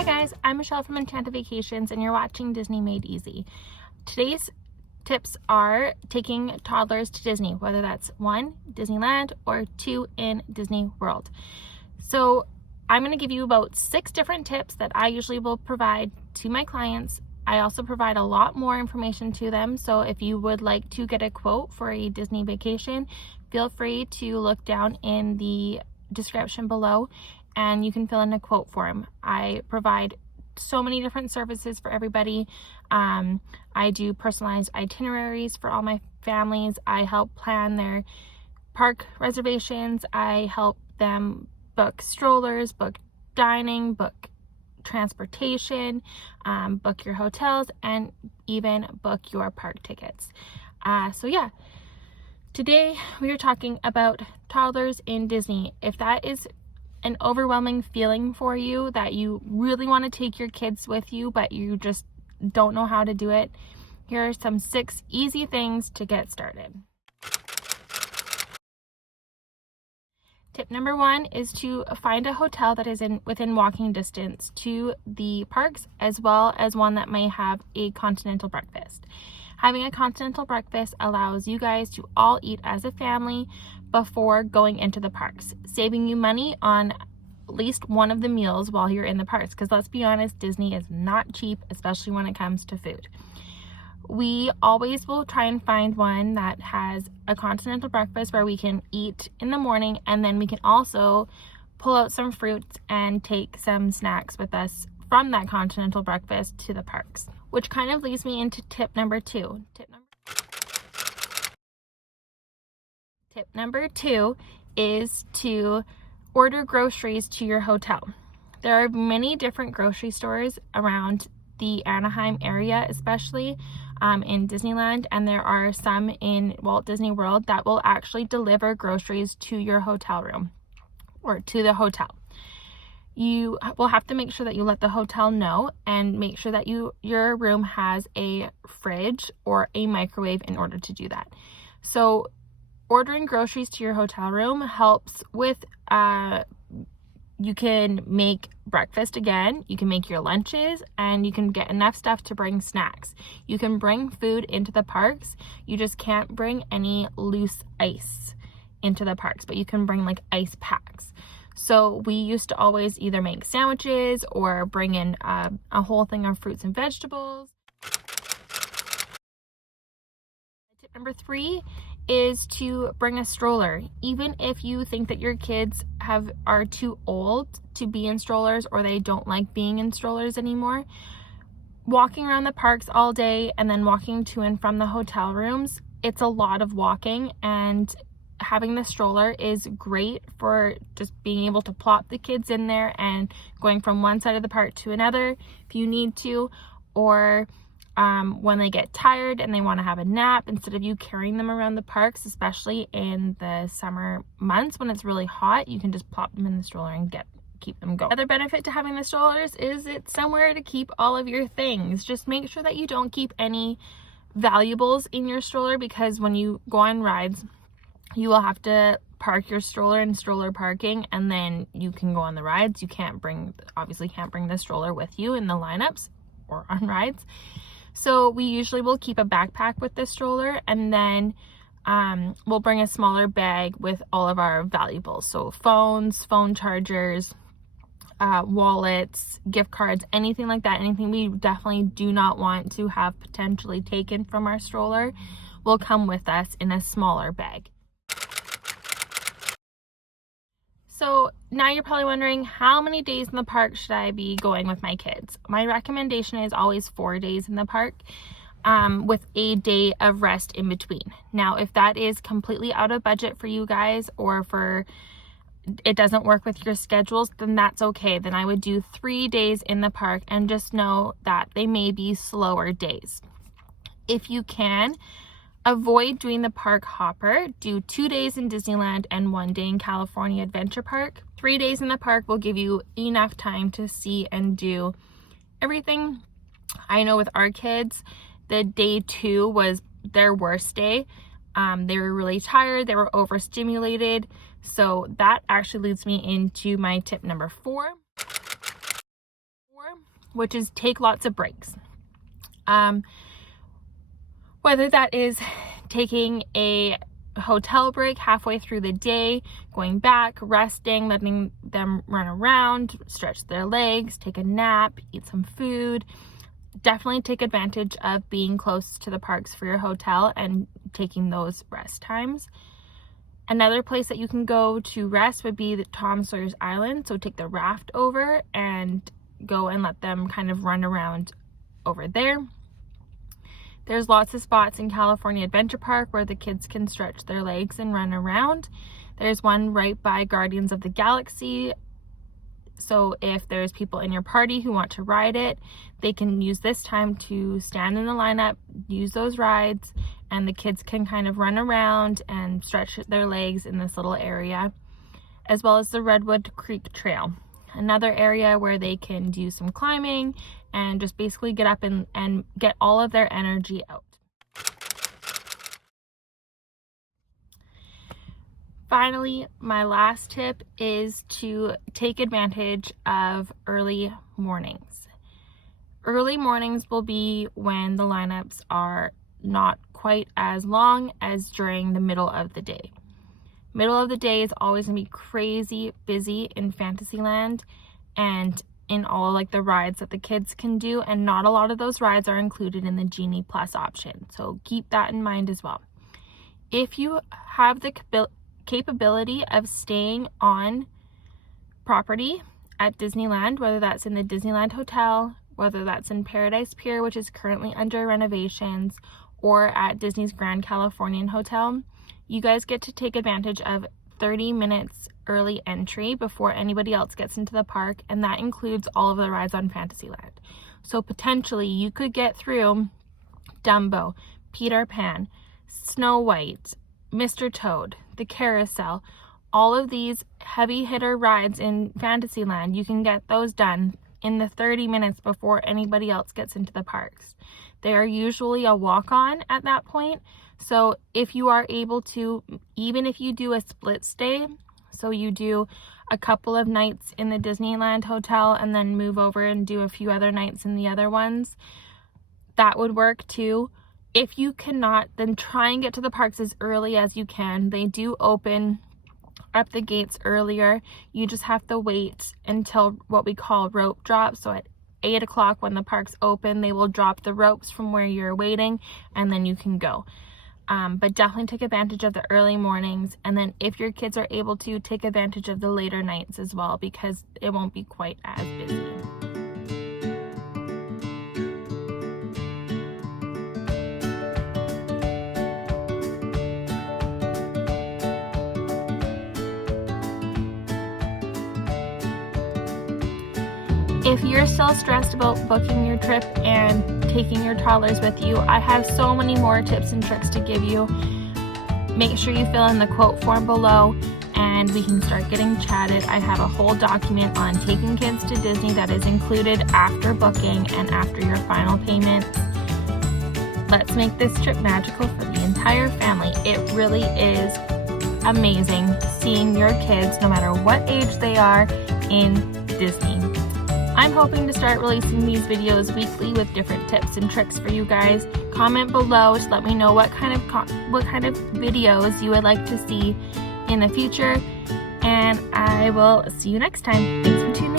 Hi guys, I'm Michelle from Enchanted Vacations and you're watching Disney Made Easy. Today's tips are taking toddlers to Disney, whether that's 1, Disneyland, or 2, in Disney World. So I'm going to give you about 6 different tips that I usually will provide to my clients. I also provide a lot more information to them, so if you would like to get a quote for a Disney vacation, feel free to look down in the description below and you can fill in a quote form. I provide so many different services for everybody. I do personalized itineraries for all my families. I help plan their park reservations. I help them book strollers, book dining, book transportation, book your hotels, and even book your park tickets. So yeah, today we are talking about toddlers in Disney. If that is an overwhelming feeling for you, that you really want to take your kids with you but you just don't know how to do it, here are some 6 easy things to get started. Tip number 1 is to find a hotel that is within walking distance to the parks, as well as one that may have a continental breakfast. Having a continental breakfast allows you guys to all eat as a family before going into the parks, saving you money on at least one of the meals while you're in the parks, because let's be honest, Disney is not cheap, especially when it comes to food. We always will try and find one that has a continental breakfast where we can eat in the morning, and then we can also pull out some fruits and take some snacks with us from that continental breakfast to the parks. Which kind of leads me into tip number 2. Tip number 2 is to order groceries to your hotel. There are many different grocery stores around the Anaheim area, especially in Disneyland, and there are some in Walt Disney World that will actually deliver groceries to your hotel room or to the hotel. You will have to make sure that you let the hotel know and make sure that your room has a fridge or a microwave in order to do that. So ordering groceries to your hotel room helps with you can make breakfast again, you can make your lunches, and you can get enough stuff to bring snacks. You can bring food into the parks, you just can't bring any loose ice into the parks, but you can bring like ice packs. So we used to always either make sandwiches or bring in a whole thing of fruits and vegetables. Tip number 3 is to bring a stroller. Even if you think that your kids are too old to be in strollers or they don't like being in strollers anymore, walking around the parks all day and then walking to and from the hotel rooms, it's a lot of walking, and having the stroller is great for just being able to plop the kids in there and going from one side of the park to another if you need to, or when they get tired and they want to have a nap, instead of you carrying them around the parks, especially in the summer months when it's really hot, you can just plop them in the stroller and keep them going. Another benefit to having the strollers is it's somewhere to keep all of your things. Just make sure that you don't keep any valuables in your stroller, because when you go on rides, you will have to park your stroller in stroller parking and then you can go on the rides. You obviously can't bring the stroller with you in the lineups or on rides. So we usually will keep a backpack with the stroller, and then we'll bring a smaller bag with all of our valuables. So phones, phone chargers, wallets, gift cards, anything like that, anything we definitely do not want to have potentially taken from our stroller will come with us in a smaller bag. So now you're probably wondering, how many days in the park should I be going with my kids? My recommendation is always 4 days in the park, with a day of rest in between. Now, if that is completely out of budget for you guys, or it doesn't work with your schedules, then that's okay. Then I would do 3 days in the park, and just know that they may be slower days. If you can, avoid doing the park hopper. Do 2 days in Disneyland and 1 day in California Adventure Park. 3 days in the park will give you enough time to see and do everything. I know with our kids, the day 2 was their worst day. They were really tired, they were overstimulated. So that actually leads me into my tip number 4. which is take lots of breaks. Whether that is taking a hotel break halfway through the day, going back, resting, letting them run around, stretch their legs, take a nap, eat some food. Definitely take advantage of being close to the parks for your hotel and taking those rest times. Another place that you can go to rest would be the Tom Sawyer's Island. So take the raft over and go and let them kind of run around over there. There's lots of spots in California Adventure Park where the kids can stretch their legs and run around. There's one right by Guardians of the Galaxy. So if there's people in your party who want to ride it, they can use this time to stand in the lineup, use those rides, and the kids can kind of run around and stretch their legs in this little area, as well as the Redwood Creek Trail, another area where they can do some climbing and just basically get up and get all of their energy out. Finally, my last tip is to take advantage of early mornings. Early mornings will be when the lineups are not quite as long as during the middle of the day. Middle of the day is always gonna be crazy busy in Fantasyland and in all like the rides that the kids can do, and not a lot of those rides are included in the Genie Plus option. So keep that in mind as well. If you have the capability of staying on property at Disneyland, whether that's in the Disneyland Hotel, whether that's in Paradise Pier, which is currently under renovations, or at Disney's Grand Californian Hotel, you guys get to take advantage of 30 minutes early entry before anybody else gets into the park, and that includes all of the rides on Fantasyland. So potentially you could get through Dumbo, Peter Pan, Snow White, Mr. Toad, the Carousel, all of these heavy hitter rides in Fantasyland. You can get those done in the 30 minutes before anybody else gets into the parks. They are usually a walk-on at that point. So if you are able to, even if you do a split stay, so you do a couple of nights in the Disneyland Hotel and then move over and do a few other nights in the other ones, that would work too. If you cannot, then try and get to the parks as early as you can. They do open up the gates earlier. You just have to wait until what we call rope drop. So at 8 o'clock when the parks open, they will drop the ropes from where you're waiting, and then you can go. But definitely take advantage of the early mornings, and then if your kids are able to, take advantage of the later nights as well, because it won't be quite as busy. If you're still stressed about booking your trip and taking your toddlers with you, I have so many more tips and tricks to give you. Make sure you fill in the quote form below and we can start getting chatted. I have a whole document on taking kids to Disney that is included after booking and after your final payment. Let's make this trip magical for the entire family. It really is amazing seeing your kids, no matter what age they are, in Disney. I'm hoping to start releasing these videos weekly with different tips and tricks for you guys. Comment below to let me know what kind of videos you would like to see in the future, and I will see you next time. Thanks for tuning in.